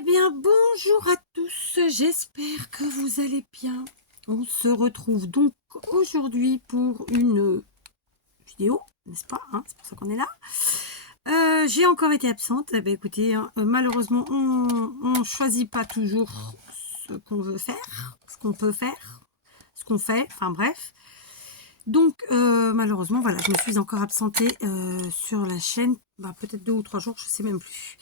Eh bien, bonjour à tous, j'espère que vous allez bien. On se retrouve donc aujourd'hui pour une vidéo, n'est-ce pas, hein, c'est pour ça qu'on est là. J'ai encore été absente. Eh bien, écoutez, hein, malheureusement, on ne choisit pas toujours ce qu'on veut faire, ce qu'on peut faire, ce qu'on fait, enfin bref. Donc, malheureusement, voilà, je me suis encore absentée sur la chaîne, peut-être 2 ou 3 jours, je ne sais même plus.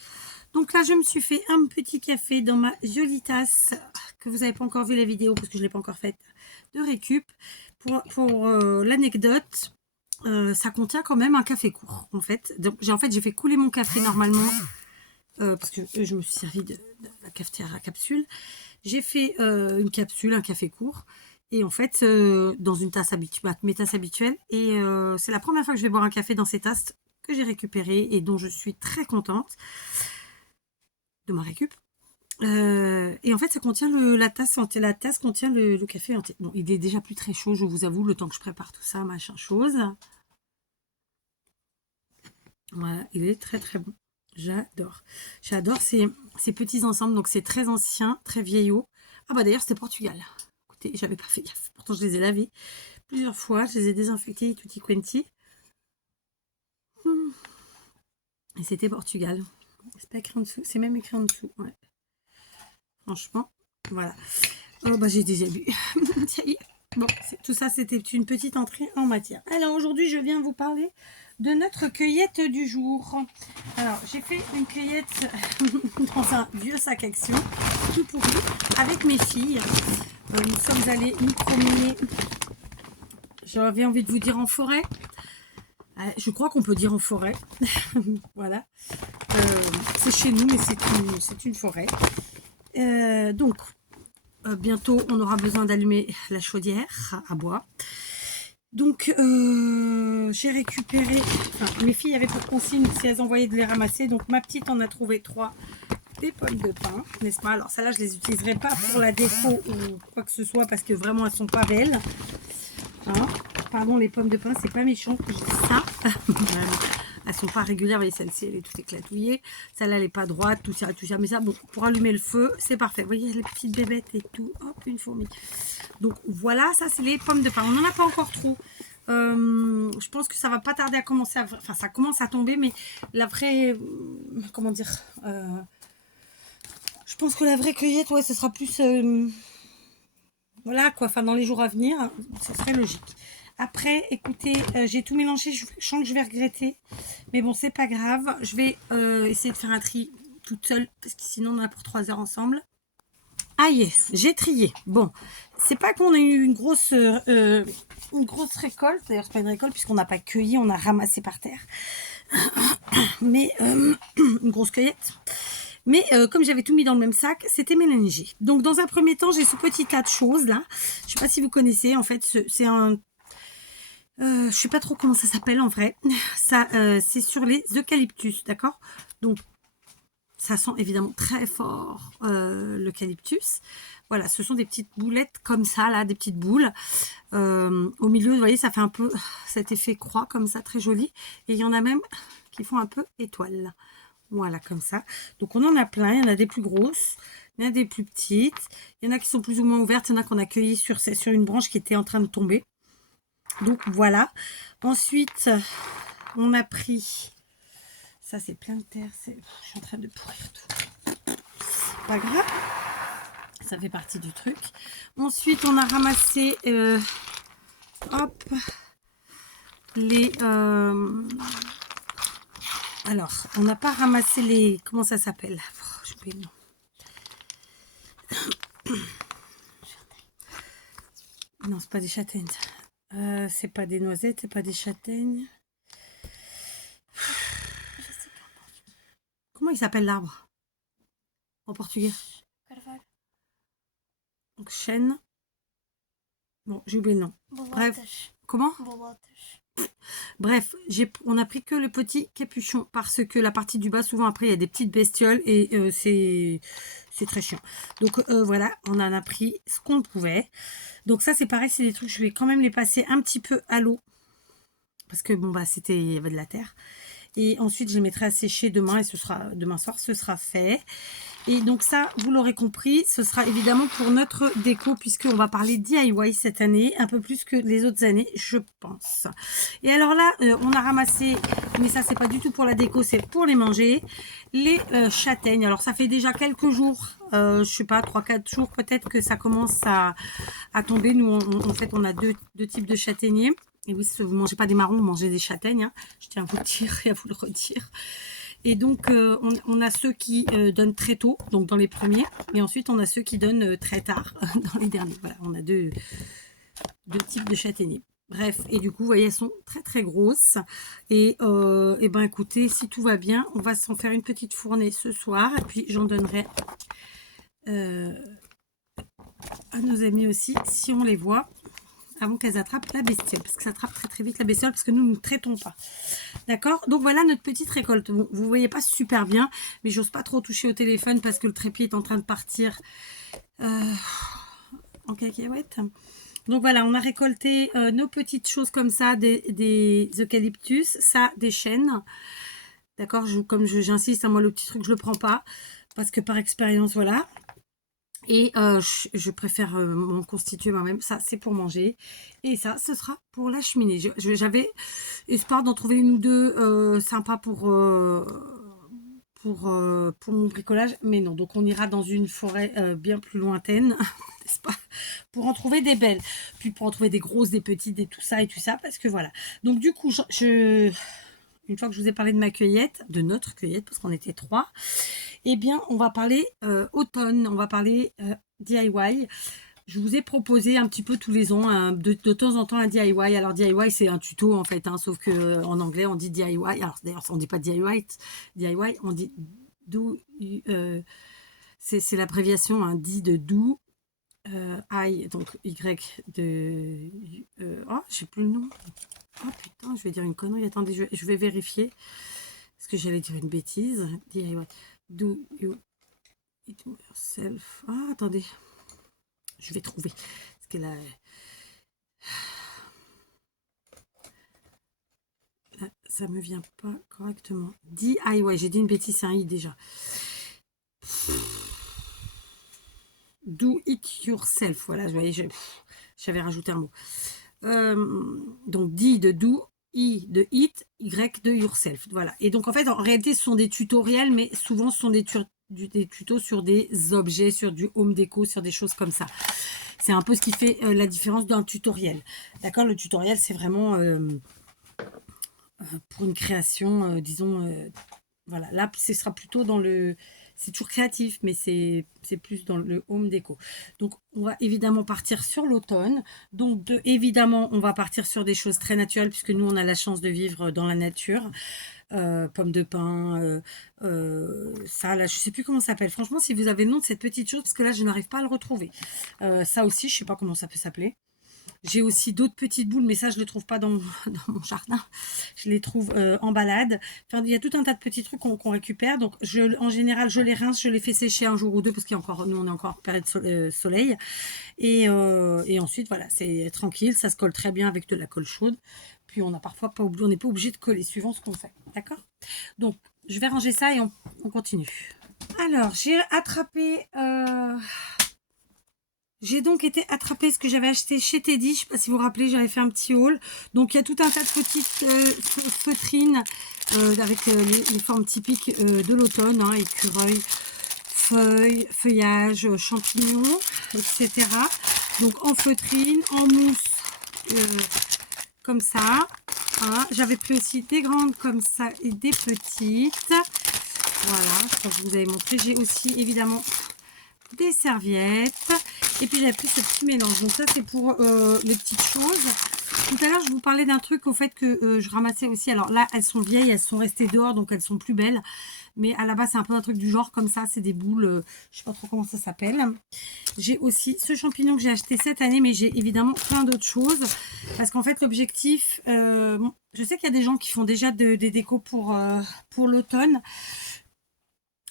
Donc là, je me suis fait un petit café dans ma jolie tasse, que vous n'avez pas encore vu la vidéo, parce que je ne l'ai pas encore faite, de récup. Pour l'anecdote, ça contient quand même un café court, en fait. Donc, j'ai fait couler mon café normalement, parce que je me suis servi de la cafetière à capsule. J'ai fait une capsule, un café court, et en fait, dans une tasse habituelle, mes tasses habituelles. Et c'est la première fois que je vais boire un café dans ces tasses que j'ai récupérées et dont je suis très contente de ma récup. Et en fait, ça contient la tasse contient le café entier. Bon, il est déjà plus très chaud, je vous avoue, le temps que je prépare tout ça, machin chose. Voilà, il est très très bon. J'adore. J'adore ces petits ensembles. Donc, c'est très ancien, très vieillot. Ah bah d'ailleurs, c'était Portugal. Écoutez, j'avais pas fait gaffe. Pourtant, je les ai lavés plusieurs fois. Je les ai désinfectés tutti quanti. Et c'était Portugal. C'est pas écrit en dessous. C'est même écrit en dessous. Ouais. Franchement, voilà. Oh bah j'ai déjà bu. Ça y est. Bon, tout ça, c'était une petite entrée en matière. Alors, aujourd'hui, je viens vous parler de notre cueillette du jour. Alors, j'ai fait une cueillette dans un vieux sac Action, tout pourri, avec mes filles. Nous sommes allés nous promener. J'avais envie de vous dire en forêt. Je crois qu'on peut dire en forêt. Voilà. C'est chez nous, mais c'est une forêt. Donc, bientôt, on aura besoin d'allumer la chaudière à bois. Donc, j'ai récupéré... Enfin, mes filles avaient pour consigne si elles envoyaient de les ramasser. Donc, ma petite en a trouvé 3 des pommes de pin, n'est-ce pas? Alors, celles-là, je les utiliserai pas pour la déco ou quoi que ce soit parce que vraiment, elles sont pas belles. Hein, pardon, les pommes de pin, c'est pas méchant que je dise ça. Elles sont pas régulières. Vous voyez, celle-ci, elle est toute éclatouillée. Celle-là, elle est pas droite, tout ça, tout ça. Mais ça, bon, pour allumer le feu, c'est parfait. Vous voyez, les petites bébêtes et tout. Hop, une fourmi. Donc, voilà, ça, c'est les pommes de pin. On n'en a pas encore trop. Je pense que ça va pas tarder à commencer à... Enfin, ça commence à tomber, mais la vraie... comment dire je pense que la vraie cueillette, ouais, ce sera plus... voilà, quoi. Enfin, dans les jours à venir, ce serait logique. Après, écoutez, j'ai tout mélangé. Je sens que je vais regretter. Mais bon, c'est pas grave. Je vais essayer de faire un tri toute seule. Parce que sinon, on en a pour 3 heures ensemble. Ah yes, j'ai trié. Bon, c'est pas qu'on a eu une grosse récolte. D'ailleurs, c'est pas une récolte puisqu'on n'a pas cueilli, on a ramassé par terre. Mais une grosse cueillette. Mais comme j'avais tout mis dans le même sac, c'était mélangé. Donc, dans un premier temps, j'ai ce petit tas de choses là. Je sais pas si vous connaissez. En fait, c'est un... je sais pas trop comment ça s'appelle en vrai. Ça, c'est sur les eucalyptus, d'accord? Donc, ça sent évidemment très fort l'eucalyptus. Voilà, ce sont des petites boulettes comme ça, là, des petites boules. Au milieu, vous voyez, ça fait un peu cet effet croix comme ça, très joli. Et il y en a même qui font un peu étoile. Voilà, comme ça. Donc, on en a plein. Il y en a des plus grosses, il y en a des plus petites. Il y en a qui sont plus ou moins ouvertes. Il y en a qu'on a cueilli sur une branche qui était en train de tomber. Donc, voilà. Ensuite, on a pris... Ça, c'est plein de terre. Je suis en train de pourrir tout. Pas grave. Ça fait partie du truc. Ensuite, on a ramassé... hop. Les... alors, on n'a pas ramassé les... Comment ça s'appelle? J'ai oublié le nom. Non, c'est pas des châtaignes. C'est pas des noisettes, c'est pas des châtaignes. Comment il s'appelle l'arbre en portugais? Donc, chêne. Bon, j'ai oublié le nom. Bref. Comment? Bref, on a pris que le petit capuchon parce que la partie du bas, souvent après, il y a des petites bestioles et c'est très chiant. Donc voilà, on en a pris ce qu'on pouvait. Donc ça, c'est pareil, c'est des trucs, je vais quand même les passer un petit peu à l'eau parce que bon, bah, il y avait de la terre. Et ensuite, je les mettrai à sécher demain et demain soir, ce sera fait. Et donc ça, vous l'aurez compris, ce sera évidemment pour notre déco, puisqu'on va parler DIY cette année, un peu plus que les autres années, je pense. Et alors là, on a ramassé, mais ça c'est pas du tout pour la déco, c'est pour les manger, les châtaignes. Alors ça fait déjà quelques jours, je sais pas, 3-4 jours peut-être que ça commence à tomber. Nous, en fait, on a deux types de châtaigniers. Et oui, si vous ne mangez pas des marrons, vous mangez des châtaignes. Hein. Je tiens à vous le dire et à vous le redire. Et donc, on a ceux qui donnent très tôt, donc dans les premiers. Et ensuite, on a ceux qui donnent très tard, dans les derniers. Voilà, on a deux types de châtaigniers. Bref, et du coup, vous voyez, elles sont très très grosses. Et ben écoutez, si tout va bien, on va s'en faire une petite fournée ce soir. Et puis, j'en donnerai à nos amis aussi, si on les voit, avant qu'elles attrapent la bestiole, parce que ça attrape très très vite la bestiole, parce que nous ne traitons pas. D'accord? Donc voilà notre petite récolte. Bon, vous ne voyez pas super bien, mais j'ose pas trop toucher au téléphone parce que le trépied est en train de partir en cacahuète. Donc voilà, on a récolté nos petites choses comme ça, des eucalyptus, ça, des chênes. D'accord? Comme j'insiste, moi le petit truc je le prends pas, parce que par expérience, voilà. Et je préfère m'en constituer moi-même. Ça, c'est pour manger. Et ça, ce sera pour la cheminée. J'avais espoir d'en trouver une ou deux sympas pour mon bricolage. Mais non, donc on ira dans une forêt bien plus lointaine, n'est-ce pas, pour en trouver des belles. Puis pour en trouver des grosses, des petites, et tout ça, parce que voilà. Donc du coup, une fois que je vous ai parlé de ma cueillette, de notre cueillette, parce qu'on était 3, eh bien, on va parler automne, on va parler DIY. Je vous ai proposé un petit peu tous les ans, de temps en temps, un DIY. Alors, DIY, c'est un tuto, en fait, hein, sauf que en anglais, on dit DIY. Alors, d'ailleurs, on ne dit pas DIY, on dit do, c'est l'abréviation, hein, dit de do, I, donc Y de... oh, j'ai plus le nom. Oh putain, je vais dire une connerie. Attendez, je vais vérifier. Parce que j'allais dire une bêtise. DIY. Do you it yourself. Ah, attendez. Je vais trouver. Parce que là, ça me vient pas correctement. DIY. J'ai dit une bêtise, c'est un I déjà. Do it yourself. Voilà, vous voyez, j'avais rajouté un mot. Donc, D de do, I de it, Y de yourself. Voilà. Et donc, en fait, en réalité, ce sont des tutoriels, mais souvent, ce sont des tutos sur des objets, sur du home déco, sur des choses comme ça. C'est un peu ce qui fait la différence d'un tutoriel. D'accord? Le tutoriel, c'est vraiment pour une création, disons, voilà. Là, ce sera plutôt dans le... C'est toujours créatif, mais c'est plus dans le home déco. Donc, on va évidemment partir sur l'automne. Donc, évidemment, on va partir sur des choses très naturelles, puisque nous, on a la chance de vivre dans la nature. Pommes de pin, ça, là, je sais plus comment ça s'appelle. Franchement, si vous avez le nom de cette petite chose, parce que là, je n'arrive pas à le retrouver. Ça aussi, je sais pas comment ça peut s'appeler. J'ai aussi d'autres petites boules, mais ça, je ne les trouve pas dans mon jardin. Je les trouve en balade. Enfin, il y a tout un tas de petits trucs qu'on récupère. Donc, en général, je les rince, je les fais sécher un jour ou deux, parce qu'il y a encore, nous, on est encore en période soleil. Et ensuite, voilà, c'est tranquille. Ça se colle très bien avec de la colle chaude. Puis, on n'a parfois pas oublié, on n'est pas obligé de coller suivant ce qu'on fait. D'accord? Donc, je vais ranger ça et on continue. Alors, j'ai attrapé... J'ai donc été attraper ce que j'avais acheté chez Teddy. Je ne sais pas si vous vous rappelez, j'avais fait un petit haul. Donc, il y a tout un tas de petites feutrines avec les formes typiques de l'automne. Hein, écureuil, feuilles, feuillage, champignons, etc. Donc, en feutrine, en mousse, comme ça. Hein. J'avais pris aussi des grandes comme ça et des petites. Voilà, je crois que je vous avais montré. J'ai aussi, évidemment... des serviettes et puis j'avais pris ce petit mélange. Donc ça c'est pour les petites choses. Tout à l'heure je vous parlais d'un truc au fait que je ramassais aussi. Alors là elles sont vieilles, elles sont restées dehors donc elles sont plus belles, mais à la base c'est un peu un truc du genre comme ça. C'est des boules, je sais pas trop comment ça s'appelle. J'ai aussi ce champignon que j'ai acheté cette année, mais j'ai évidemment plein d'autres choses parce qu'en fait l'objectif, je sais qu'il y a des gens qui font déjà des décos pour l'automne.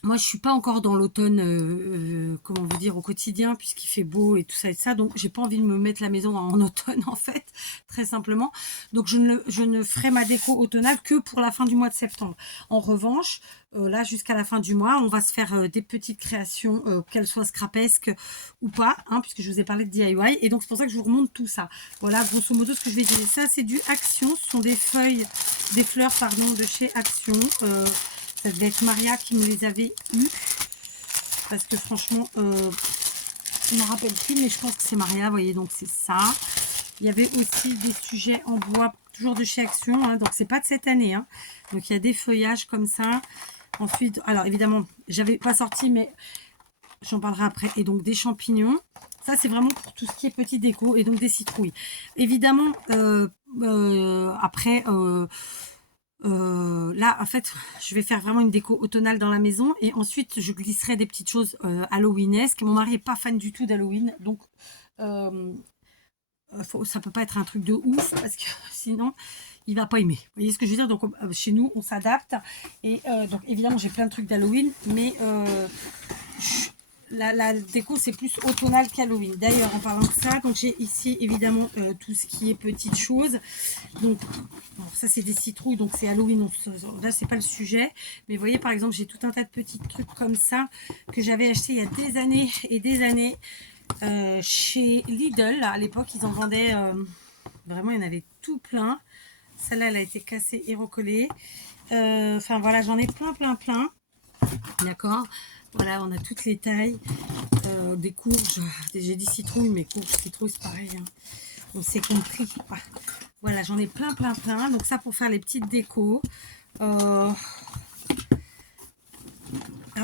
moi, je suis pas encore dans l'automne, comment vous dire, au quotidien, puisqu'il fait beau et ça. Donc, j'ai pas envie de me mettre la maison en automne, en fait, très simplement. Donc, je ne ferai ma déco automnale que pour la fin du mois de septembre. En revanche, là, jusqu'à la fin du mois, on va se faire des petites créations, qu'elles soient scrapesques ou pas, hein, puisque je vous ai parlé de DIY. Et donc, c'est pour ça que je vous remonte tout ça. Voilà, grosso modo, ce que je vais dire. Ça, c'est du Action. Ce sont des feuilles, des fleurs, pardon, de chez Action. Ça devait être Maria qui me les avait eues. Parce que franchement, je ne me rappelle plus, mais je pense que c'est Maria. Vous voyez, donc c'est ça. Il y avait aussi des sujets en bois, toujours de chez Action. Hein, donc, c'est pas de cette année. Hein. Donc, il y a des feuillages comme ça. Ensuite, alors évidemment, j'avais pas sorti, mais j'en parlerai après. Et donc, des champignons. Ça, c'est vraiment pour tout ce qui est petit déco. Et donc, des citrouilles. Évidemment, après... là, en fait, je vais faire vraiment une déco automnale dans la maison et ensuite je glisserai des petites choses halloweenesques. Mon mari est pas fan du tout d'Halloween, donc ça peut pas être un truc de ouf parce que sinon il va pas aimer. Vous voyez ce que je veux dire? Donc chez nous, on s'adapte et donc évidemment j'ai plein de trucs d'Halloween, mais la déco c'est plus automnal qu'Halloween. D'ailleurs, en parlant de ça, donc j'ai ici évidemment tout ce qui est petites choses. Donc alors ça c'est des citrouilles, donc c'est Halloween. Là c'est pas le sujet, mais vous voyez par exemple j'ai tout un tas de petits trucs comme ça que j'avais acheté il y a des années et des années chez Lidl. À l'époque ils en vendaient vraiment, il y en avait tout plein. Celle-là elle a été cassée et recollée. Enfin voilà, j'en ai plein. D'accord. Voilà, on a toutes les tailles. Des courges, j'ai dit citrouille, mais courges, citrouille, c'est pareil. Hein. On s'est compris. Voilà, j'en ai plein. Donc ça pour faire les petites décos. Alors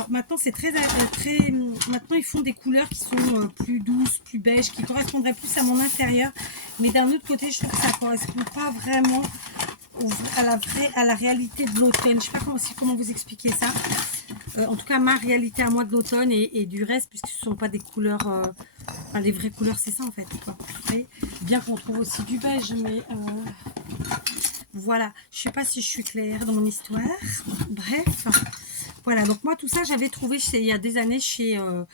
maintenant, c'est très... Maintenant, ils font des couleurs qui sont plus douces, plus beiges, qui correspondraient plus à mon intérieur. Mais d'un autre côté, je trouve que ça ne correspond pas vraiment à la réalité de l'automne. Je ne sais pas comment vous expliquer ça. En tout cas, ma réalité à moi de l'automne et du reste, puisque ce ne sont pas des couleurs... enfin, les vraies couleurs, c'est ça en fait. Quoi. Bien qu'on trouve aussi du beige, mais... voilà. Je ne sais pas si je suis claire dans mon histoire. Bref. Voilà. Donc moi, tout ça, j'avais trouvé il y a des années je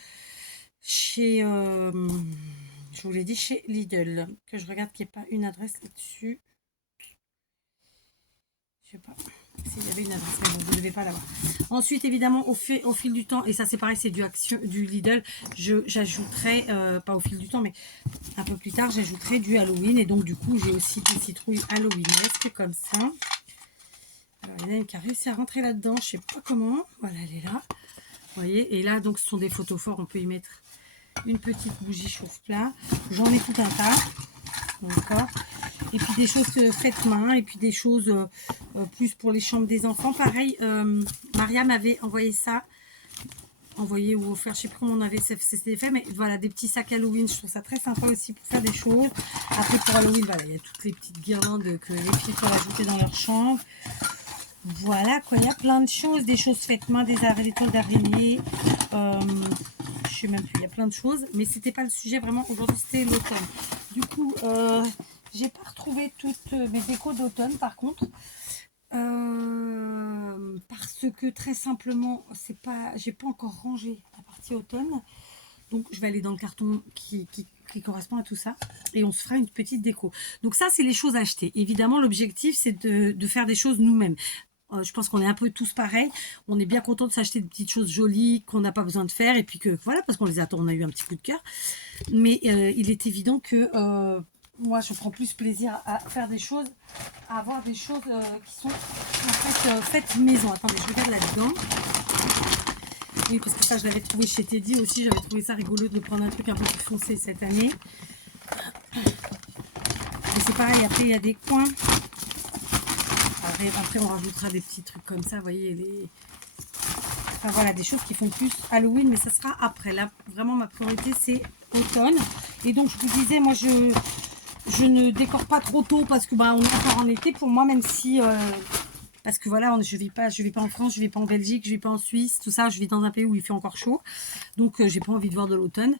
vous l'ai dit, chez Lidl. Que je regarde qu'il n'y ait pas une adresse là-dessus. Je sais pas s'il y avait une adresse, mais bon, vous ne devez pas l'avoir. Ensuite, évidemment, au fil du temps, et ça c'est pareil, c'est du Lidl, j'ajouterai, pas au fil du temps, mais un peu plus tard, j'ajouterai du Halloween. Et donc, du coup, j'ai aussi des citrouilles Halloweenesques comme ça. Alors, il y en a une qui a réussi à rentrer là-dedans, je ne sais pas comment. Voilà, elle est là. Vous voyez, et là, donc, ce sont des photos forts, on peut y mettre une petite bougie chauffe-plat. J'en ai tout un tas. D'accord. Et puis des choses faites main, et puis des choses plus pour les chambres des enfants. Pareil, Maria m'avait envoyé ça, envoyé ou offert, je sais plus comment on avait c'était fait, mais voilà, des petits sacs Halloween, je trouve ça très sympa aussi pour faire des choses. Après pour Halloween, voilà, il y a toutes les petites guirlandes que les filles peuvent ajouter dans leur chambre. Voilà quoi, il y a plein de choses, des choses faites main, des toiles d'araignée, je sais même plus, il y a plein de choses, mais c'était pas le sujet vraiment aujourd'hui, c'était l'automne. Du coup, j'ai pas retrouvé toutes mes décos d'automne par contre, parce que très simplement, j'ai pas encore rangé la partie automne, donc je vais aller dans le carton qui correspond à tout ça et on se fera une petite déco. Donc ça, c'est les choses à acheter. Évidemment, l'objectif, c'est de faire des choses nous-mêmes. Je pense qu'on est un peu tous pareils. On est bien content de s'acheter des petites choses jolies qu'on n'a pas besoin de faire. Et puis que voilà, parce qu'on les attend, on a eu un petit coup de cœur. Mais il est évident que moi, je prends plus plaisir à faire des choses, à avoir des choses qui sont en fait faites maison. Attendez, je regarde là-dedans. Oui, parce que ça, je l'avais trouvé chez Teddy aussi. J'avais trouvé ça rigolo de prendre un truc un peu plus foncé cette année. Et c'est pareil, après, il y a des coins. Après, on rajoutera des petits trucs comme ça, vous voyez, enfin voilà, des choses qui font plus Halloween, mais ça sera après. Là, vraiment, ma priorité, c'est automne. Et donc, je vous disais, moi, je ne décore pas trop tôt parce que on est encore en été pour moi, même si... parce que voilà, je vis pas en France, je vis pas en Belgique, je vis pas en Suisse, tout ça, je vis dans un pays où il fait encore chaud. Donc, j'ai pas envie de voir de l'automne.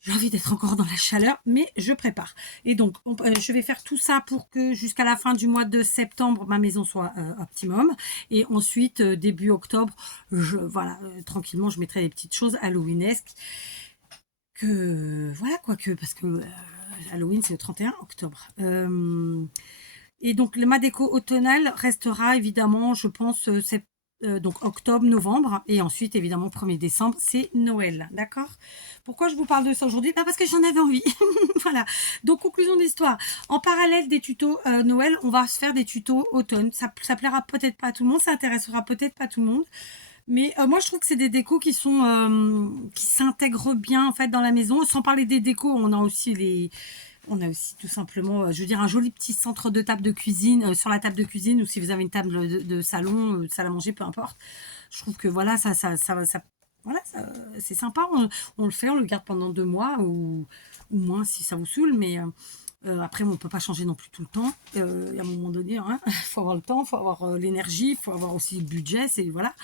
j'ai envie d'être encore dans la chaleur, mais je prépare. Et donc, je vais faire tout ça pour que jusqu'à la fin du mois de septembre, ma maison soit optimum. Et ensuite, début octobre, voilà, tranquillement, je mettrai des petites choses halloweenesques. Voilà quoi, parce que Halloween, c'est le 31 octobre. Et donc, ma déco automnale restera évidemment, je pense, donc octobre, novembre. Et ensuite, évidemment, 1er décembre, c'est Noël. D'accord? Pourquoi je vous parle de ça aujourd'hui? Parce que j'en avais envie. Voilà. Donc, conclusion de l'histoire. En parallèle des tutos Noël, on va se faire des tutos automne. Ça plaira peut-être pas à tout le monde, ça intéressera peut-être pas tout le monde. Mais moi, je trouve que c'est des décos qui s'intègrent bien en fait dans la maison. Sans parler des décos, on a aussi tout simplement, je veux dire, un joli petit centre de table de cuisine sur la table de cuisine, ou si vous avez une table de salon, de salle à manger, peu importe. Je trouve que voilà, voilà, c'est sympa. On le fait, on le garde pendant 2 mois ou moins si ça vous saoule, mais après, on ne peut pas changer non plus tout le temps. À un moment donné, hein, faut avoir le temps, faut avoir l'énergie, faut avoir aussi le budget, c'est voilà.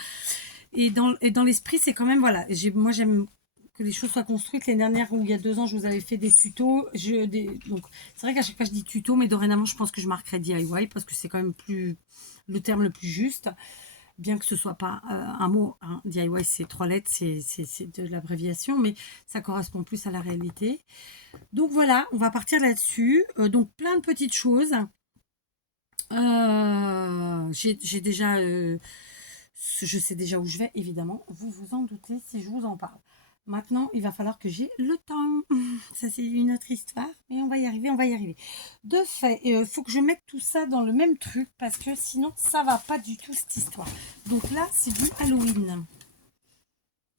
Et dans l'esprit, c'est quand même, voilà, moi j'aime que les choses soient construites. L'année dernière, ou il y a 2 ans, je vous avais fait des tutos. Donc, c'est vrai qu'à chaque fois, je dis tuto, mais dorénavant, je pense que je marquerai DIY parce que c'est quand même le terme le plus juste. Bien que ce soit pas un mot, hein. DIY, c'est 3 lettres, c'est de l'abréviation, mais ça correspond plus à la réalité. Donc voilà, on va partir là-dessus. Donc, plein de petites choses. J'ai déjà... je sais déjà où je vais, évidemment. Vous vous en doutez si je vous en parle. Maintenant, il va falloir que j'ai le temps. Ça, c'est une autre histoire, mais on va y arriver, on va y arriver. De fait, il faut que je mette tout ça dans le même truc, parce que sinon, ça va pas du tout, cette histoire. Donc là, c'est du Halloween.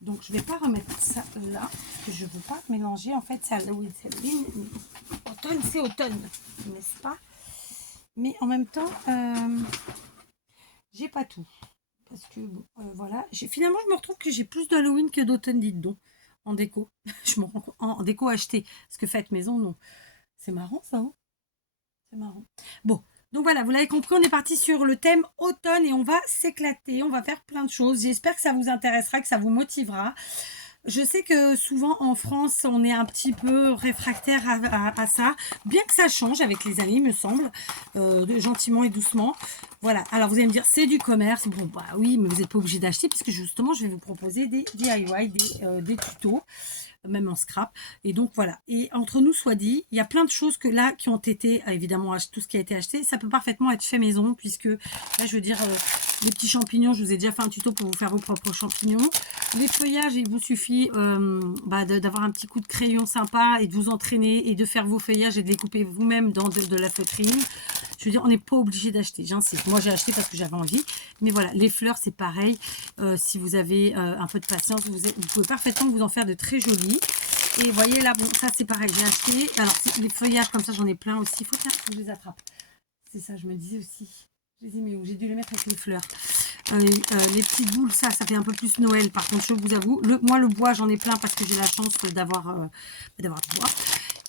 Donc, je vais pas remettre ça là, parce que je veux pas mélanger. En fait, c'est Halloween, c'est Halloween. Automne, c'est automne, n'est-ce pas? Mais en même temps, j'ai pas tout. Parce que, voilà, finalement, je me retrouve que j'ai plus d'Halloween que d'automne, dites donc, en déco. Je me rends compte, en déco acheté. Parce que faites maison, non. C'est marrant, ça, hein? C'est marrant. Bon, donc voilà, vous l'avez compris, on est parti sur le thème automne et on va s'éclater, on va faire plein de choses. J'espère que ça vous intéressera, que ça vous motivera. Je sais que souvent en France, on est un petit peu réfractaire à ça, bien que ça change avec les années, il me semble, gentiment et doucement. Voilà, alors vous allez me dire, c'est du commerce. Bon, bah oui, mais vous n'êtes pas obligé d'acheter, puisque justement, je vais vous proposer des DIY, des tutos, même en scrap. Et donc voilà, et entre nous soit dit, il y a plein de choses qui ont été, évidemment, tout ce qui a été acheté, ça peut parfaitement être fait maison, puisque là, je veux dire, les petits champignons, je vous ai déjà fait un tuto pour vous faire vos propres champignons. Les feuillages, il vous suffit d'avoir un petit coup de crayon sympa et de vous entraîner et de faire vos feuillages et de les couper vous-même dans de la feutrine. Je veux dire, on n'est pas obligé d'acheter, j'insiste. Moi, j'ai acheté parce que j'avais envie. Mais voilà, les fleurs, c'est pareil. Si vous avez un peu de patience, vous pouvez parfaitement vous en faire de très jolis. Et vous voyez là, bon, ça c'est pareil, j'ai acheté. Alors, les feuillages, comme ça, j'en ai plein aussi. Il faut que je les attrape. C'est ça, je me disais aussi. Je les ai mis où? J'ai dû les mettre avec les fleurs. Les petites boules, ça fait un peu plus Noël. Par contre, je vous avoue, moi, le bois, j'en ai plein parce que j'ai la chance d'avoir du bois.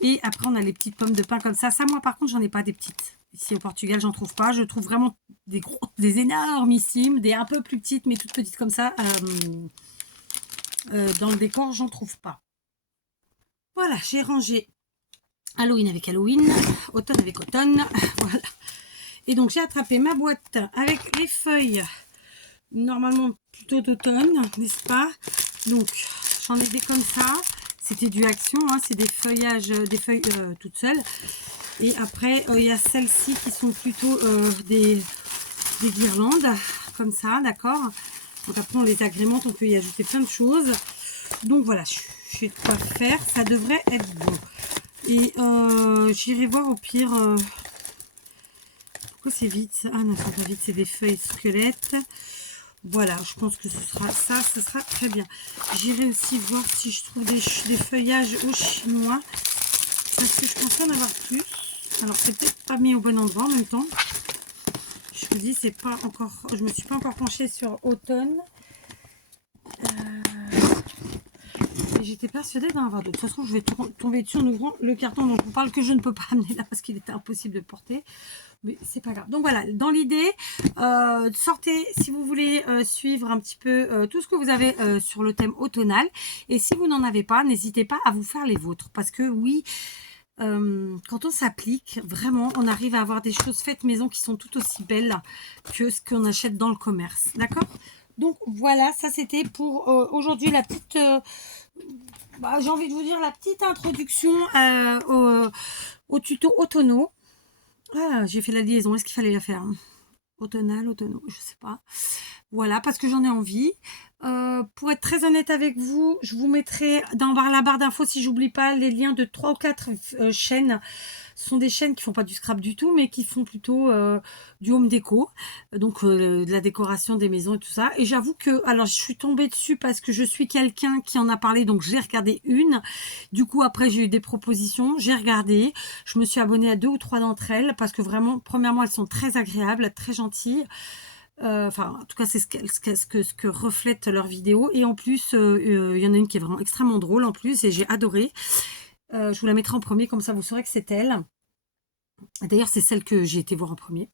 Et après, on a les petites pommes de pin comme ça. Ça, moi, par contre, j'en ai pas des petites. Ici, au Portugal, j'en trouve pas. Je trouve vraiment des énormissimes, des un peu plus petites, mais toutes petites comme ça. Dans le décor, j'en trouve pas. Voilà, j'ai rangé Halloween avec Halloween, automne avec automne. Voilà. Et donc, j'ai attrapé ma boîte avec les feuilles, normalement plutôt d'automne, n'est-ce pas? Donc, j'en ai des comme ça. C'était du Action, hein, c'est des feuillages, des feuilles toutes seules. Et après, il y a celles-ci qui sont plutôt des guirlandes, comme ça, d'accord? Donc après, on les agrémente, on peut y ajouter plein de choses. Donc voilà, je sais quoi faire, ça devrait être bon. Et j'irai voir au pire... pourquoi c'est vide? Ah non, c'est pas vide, c'est des feuilles squelettes. Voilà, je pense que ce sera ça, ce sera très bien. J'irai aussi voir si je trouve des feuillages au chinois. Parce que je pensais en avoir plus. Alors, c'est peut-être pas mis au bon endroit en même temps. Je vous dis, c'est pas encore... Je me suis pas encore penchée sur automne. j'étais persuadée d'en avoir d'autres. De toute façon, je vais tomber dessus en ouvrant le carton dont on parle que je ne peux pas amener là parce qu'il était impossible de porter. Mais c'est pas grave. Donc voilà, dans l'idée, sortez si vous voulez suivre un petit peu tout ce que vous avez sur le thème automnal. Et si vous n'en avez pas, n'hésitez pas à vous faire les vôtres. Parce que oui, quand on s'applique, vraiment, on arrive à avoir des choses faites maison qui sont tout aussi belles que ce qu'on achète dans le commerce. D'accord? Donc voilà, ça c'était pour aujourd'hui la petite, j'ai envie de vous dire la petite introduction au tuto Autono. Ah, j'ai fait la liaison, est-ce qu'il fallait la faire? Automnal, automno, je sais pas. Voilà, parce que j'en ai envie. Pour être très honnête avec vous, je vous mettrai dans la barre d'infos, si j'oublie pas, les liens de 3 ou 4 chaînes. Ce sont des chaînes qui font pas du scrap du tout, mais qui font plutôt du home déco, donc de la décoration des maisons et tout ça. Et j'avoue que, alors je suis tombée dessus parce que je suis quelqu'un qui en a parlé, donc j'ai regardé une. Du coup, après j'ai eu des propositions, j'ai regardé. Je me suis abonnée à 2 ou 3 d'entre elles parce que vraiment, premièrement, elles sont très agréables, très gentilles. Enfin, en tout cas, c'est ce que reflètent leurs vidéos. Et en plus, il y en a une qui est vraiment extrêmement drôle en plus et j'ai adoré. Je vous la mettrai en premier, comme ça vous saurez que c'est elle. D'ailleurs, c'est celle que j'ai été voir en premier.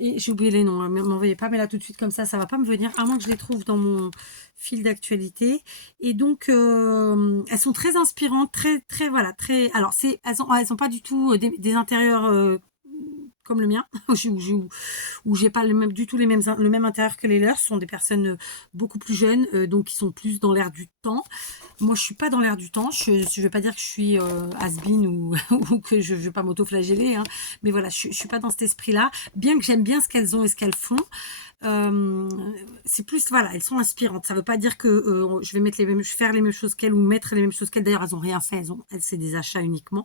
Et j'ai oublié les noms, hein, m'envoyez pas, mais là tout de suite comme ça va pas me venir, à moins que je les trouve dans mon fil d'actualité. Et donc, elles sont très inspirantes, très, voilà, très... Alors, elles ont pas du tout des intérieurs comme le mien, où j'ai pas du tout le même intérieur que les leurs. Ce sont des personnes beaucoup plus jeunes, donc qui sont plus dans l'air du temps. Moi, je suis pas dans l'air du temps. Je vais pas dire que je suis has-been ou que je vais pas m'auto-flageller, hein, mais voilà, je suis pas dans cet esprit-là. Bien que j'aime bien ce qu'elles ont et ce qu'elles font, c'est plus, voilà, elles sont inspirantes. Ça veut pas dire que je vais faire les mêmes choses qu'elles ou mettre les mêmes choses qu'elles. D'ailleurs, elles ont rien fait. Elles, c'est des achats uniquement.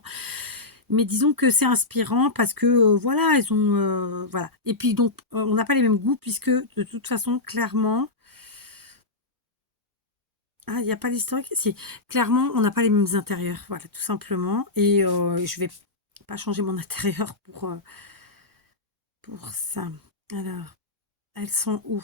Mais disons que c'est inspirant parce que voilà, elles ont voilà. Et puis donc on n'a pas les mêmes goûts puisque de toute façon clairement, ah, il n'y a pas l'historique. Si, clairement, on n'a pas les mêmes intérieurs, voilà, tout simplement. Et je vais pas changer mon intérieur pour ça. Alors, elles sont où?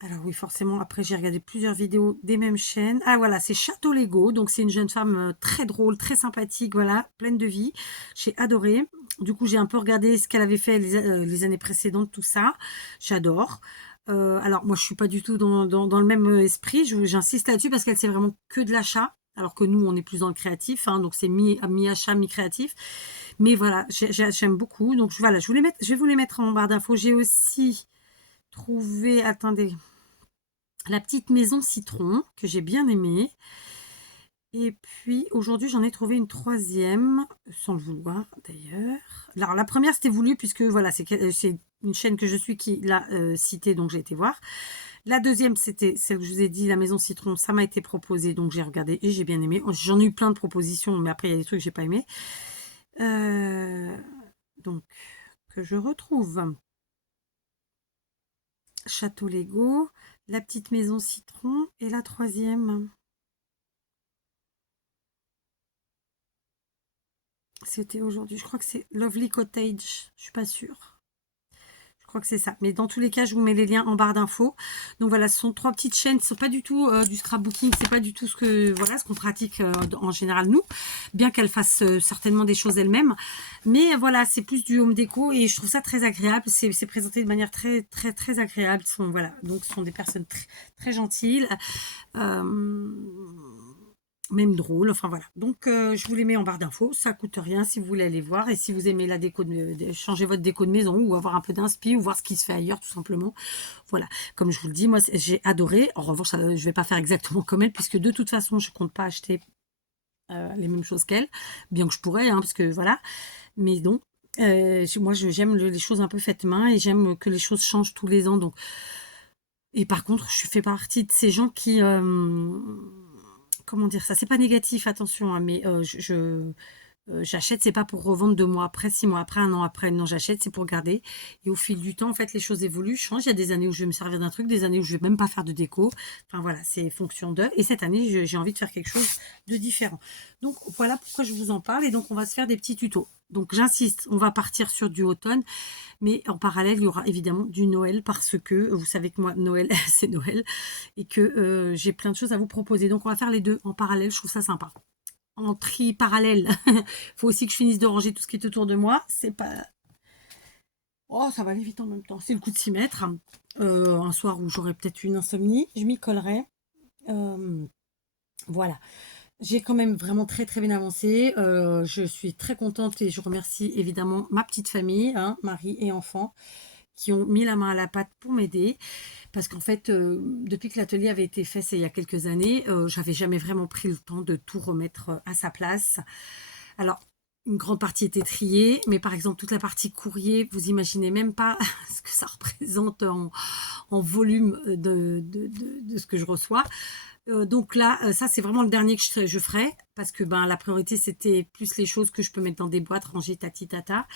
Alors oui, forcément, après j'ai regardé plusieurs vidéos des mêmes chaînes. Ah voilà, c'est Château Lego, donc c'est une jeune femme très drôle, très sympathique, voilà, pleine de vie. J'ai adoré. Du coup, j'ai un peu regardé ce qu'elle avait fait les années précédentes, tout ça. J'adore. Alors moi, je suis pas du tout dans le même esprit. J'insiste là-dessus parce qu'elle c'est vraiment que de l'achat. Alors que nous, on est plus dans le créatif, hein, donc c'est mi-achat, mi-créatif. Mais voilà, j'aime beaucoup. Donc voilà, je vais vous les mettre en barre d'infos. J'ai aussi trouvé, attendez, la petite maison citron que j'ai bien aimée. Et puis aujourd'hui j'en ai trouvé une troisième, sans le vouloir d'ailleurs. Alors la première c'était voulu puisque voilà, c'est une chaîne que je suis qui l'a citée, donc j'ai été voir. La deuxième c'était celle que je vous ai dit, la maison citron, ça m'a été proposé, donc j'ai regardé et j'ai bien aimé. J'en ai eu plein de propositions, mais après il y a des trucs que j'ai pas aimé. Donc que je retrouve Château Lego, la petite maison citron et la troisième. C'était aujourd'hui, je crois que c'est Lovely Cottage, je suis pas sûre. Je crois que c'est ça. Mais dans tous les cas, je vous mets les liens en barre d'infos. Donc voilà, ce sont 3 petites chaînes. Ce sont pas du tout du scrapbooking. C'est pas du tout ce qu'on pratique en général nous. Bien qu'elles fassent certainement des choses elles-mêmes. Mais voilà, c'est plus du home déco et je trouve ça très agréable. C'est présenté de manière très agréable. Voilà, donc ce sont des personnes très gentilles. Même drôle, enfin voilà. Donc je vous les mets en barre d'infos, ça coûte rien si vous voulez aller voir. Et si vous aimez la déco, changer votre déco de maison ou avoir un peu d'inspi ou voir ce qui se fait ailleurs tout simplement. Voilà, comme je vous le dis, moi j'ai adoré. En revanche, je vais pas faire exactement comme elle puisque de toute façon je compte pas acheter les mêmes choses qu'elle, bien que je pourrais, hein, parce que voilà. Mais donc, moi j'aime les choses un peu faites main et j'aime que les choses changent tous les ans. Donc, et par contre, je fais partie de ces gens qui comment dire ça, c'est pas négatif, attention, hein, mais j'achète, c'est pas pour revendre 2 mois après, 6 mois après, 1 an après. Non, j'achète, c'est pour garder. Et au fil du temps, en fait, les choses évoluent, changent. Il y a des années où je vais me servir d'un truc, des années où je vais même pas faire de déco. Enfin voilà, c'est fonction de. Et cette année, j'ai envie de faire quelque chose de différent. Donc voilà pourquoi je vous en parle. Et donc on va se faire des petits tutos. Donc j'insiste, on va partir sur du automne, mais en parallèle, il y aura évidemment du Noël parce que vous savez que moi, Noël, c'est Noël et que j'ai plein de choses à vous proposer. Donc on va faire les deux en parallèle, je trouve ça sympa. En tri parallèle, il faut aussi que je finisse de ranger tout ce qui est autour de moi. C'est pas... Oh, ça va aller vite en même temps. C'est le coup de s'y mettre. Un soir où j'aurai peut-être une insomnie, je m'y collerai. Voilà. J'ai quand même vraiment très très bien avancé. Je suis très contente et je remercie évidemment ma petite famille, hein, mari et enfants, qui ont mis la main à la pâte pour m'aider. Parce qu'en fait, depuis que l'atelier avait été fait, c'est il y a quelques années, j'avais jamais vraiment pris le temps de tout remettre à sa place. Alors, une grande partie était triée, mais par exemple, toute la partie courrier, vous imaginez même pas ce que ça représente en volume de ce que je reçois. Donc là, ça c'est vraiment le dernier que je ferai, parce que ben, la priorité c'était plus les choses que je peux mettre dans des boîtes, ranger tati tata.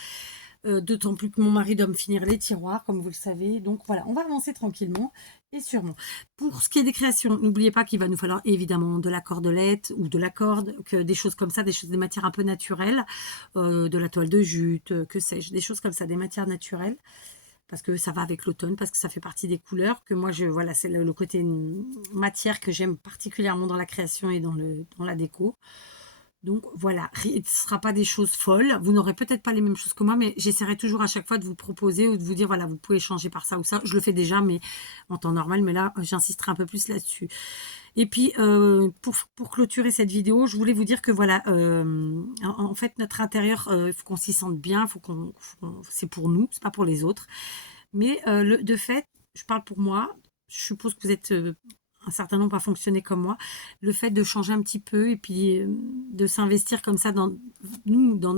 D'autant plus que mon mari doit me finir les tiroirs, comme vous le savez. Donc voilà, on va avancer tranquillement et sûrement. Pour ce qui est des créations, n'oubliez pas qu'il va nous falloir évidemment de la cordelette ou de la corde, des choses comme ça, des matières un peu naturelles, de la toile de jute, que sais-je, des choses comme ça, des matières naturelles. Parce que ça va avec l'automne, parce que ça fait partie des couleurs, que moi, voilà, c'est le côté matière que j'aime particulièrement dans la création et dans la déco. Donc voilà, ce ne sera pas des choses folles. Vous n'aurez peut-être pas les mêmes choses que moi, mais j'essaierai toujours à chaque fois de vous proposer ou de vous dire, voilà, vous pouvez changer par ça ou ça. Je le fais déjà, mais en temps normal, mais là, j'insisterai un peu plus là-dessus. Et puis, pour clôturer cette vidéo, je voulais vous dire que voilà, en fait, notre intérieur, il faut qu'on s'y sente bien, c'est pour nous, c'est pas pour les autres. Mais de fait, je parle pour moi, je suppose que vous êtes un certain nombre à fonctionner comme moi, le fait de changer un petit peu et puis de s'investir comme ça dans nous, dans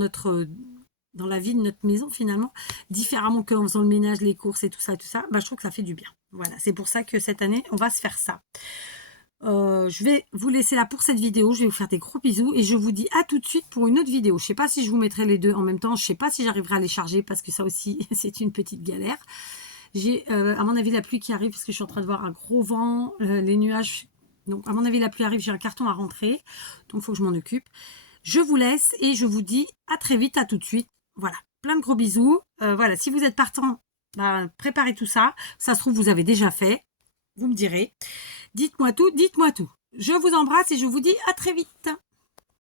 la vie de notre maison finalement, différemment qu'en faisant le ménage, les courses et tout ça, bah, je trouve que ça fait du bien. Voilà, c'est pour ça que cette année, on va se faire ça. Je vais vous laisser là pour cette vidéo. Je vais vous faire des gros bisous et je vous dis à tout de suite pour une autre vidéo. Je ne sais pas si je vous mettrai les deux en même temps. Je ne sais pas si j'arriverai à les charger parce que ça aussi, c'est une petite galère. J'ai, à mon avis, la pluie qui arrive parce que je suis en train de voir un gros vent, les nuages. Donc, à mon avis, la pluie arrive. J'ai un carton à rentrer. Donc, il faut que je m'en occupe. Je vous laisse et je vous dis à très vite, à tout de suite. Voilà, plein de gros bisous. Voilà, si vous êtes partant, bah, préparez tout ça. Ça se trouve, vous avez déjà fait. Vous me direz. Dites-moi tout, dites-moi tout. Je vous embrasse et je vous dis à très vite.